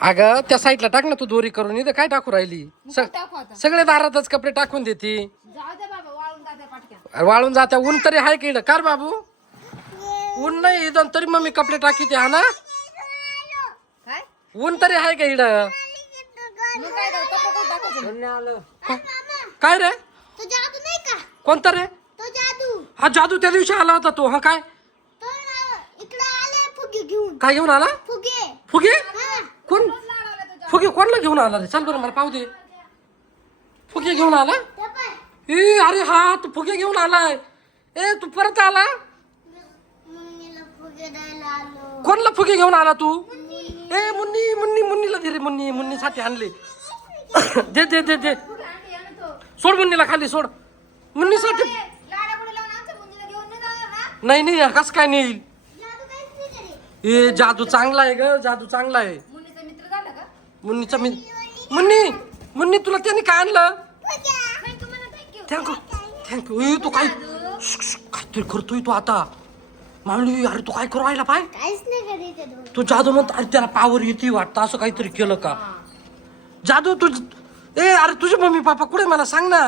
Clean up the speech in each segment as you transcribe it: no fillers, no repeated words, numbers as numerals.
अगं त्या साईडला टाक ना तू दोरी करून इथं काय टाकू राहिली टाकू आता. सगळे दारातच कपडे टाकून देते जाऊ दे बाबा वाळून जाते पाटक्या. वाळून जात्या ऊन तरी आहे की इकडं कार बाबू ऊन नाही इथं तरी मग मी कपडे टाकी ते हा ना काय ऊन तरी आहे का इकडं मग काय करू? कपडे कोण टाकायचे? काय रे तो जादू नाही का कोणता रे तो जादू हा जादू त्या दिवशी आला होता तो हा काय तो ना इकडे आले फुगे घेऊन काय घेऊन आला फुगे फुगे हा. कोण फुगे कोणला घेऊन आला रे चल बरं मला पाहू दे फुगे घेऊन आला ते पाय ए अरे हा तू फुगे घेऊन आलाय ए तू परत आला मम्मीला फुगे द्यायला आलो कोणला फुगे घेऊन आला तू ए मुन्नी मुन्नी मुन्नीला दे रे मुन्नी मुन्नीसाठी आणले दे दे दे दे सोड मुन्नीला खाली सोड मुन्नीसाठी लाड्या पुढे लावून आमच्या मुंजीला घेऊन नाही जाणार ना? नाही नाही कसं काय नेईल जादू काहीच नाही करे ए जादू चांगला आहे ग जादू चांगला आहे मुलीचा मित्र झाला का? मुन्नीचा मी मुन्नी मुन्नी तुला त्याने काय आणलं थँक्यू म्हणा थँक्यू. थँक्यू थँक्यू ए तू काय काहीतरी करतोय तू आता मामली अरे तू काय करू राहिला पाय काहीच नाही करे ते दोन तू जादू म्हणतो अरे त्याला पावर येते वाटतं असं काहीतरी केलं का जादू तुझ ए अरे तुझे मम्मी पप्पा कुठे मला सांग ना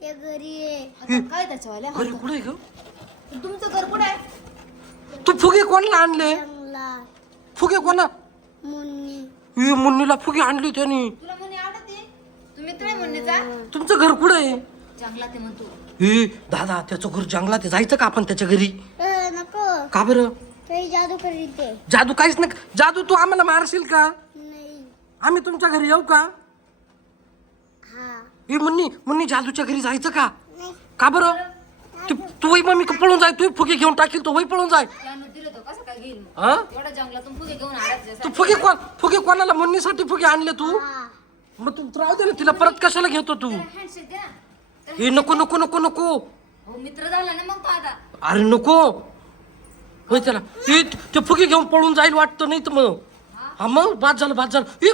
ते घरी आहे आता काय त्याच्यावाल्या? घरी कुठे ग तुमचं घर कुठे आहे? तू फुगे कोणाला आणले चांगला फुगे कोणा मुन्नी ए मुन्नीला फुगे आणली त्यांनी तुला मुनी आवडते? तू मित्र आहे मुन्नीचा? तुमचं घर कुठे आहे चांगला ते म्हणतो. ए दादा त्याचं घर जंगलात आहे. जायचं का आपण त्याच्या घरी नको का बरं ते जादू करीते जादू काहीच नाही जादू तू आम्हाला मारशील का नाही आम्ही तुमच्या घरी येऊ का हा ए मुन्नी मुन्नी जादूच्या घरी जायचं का नाही का बरं तू वही मम्मी पळून जाय तू फुगे घेऊन टाकील तो वही पळून जाय त्यानं दिलं तो कसं काय घेईल मग? हा एवढा जंगलातून फुगे घेऊन आला तू तुझ्यासाठी. फुगे कोणाला मुन्नीसाठी फुगे आणले तू हा मग तू राहू दे ना तिला परत कशाला घेतो तू हँडशेक दे ना. तर हे नको नको नको नको हो मित्र झाला ना मग तो आता. अरे नको होय त्याला ते फुगे घेऊन पळून जाईल वाटतं नाही तर मग हा मग बाद झालं हे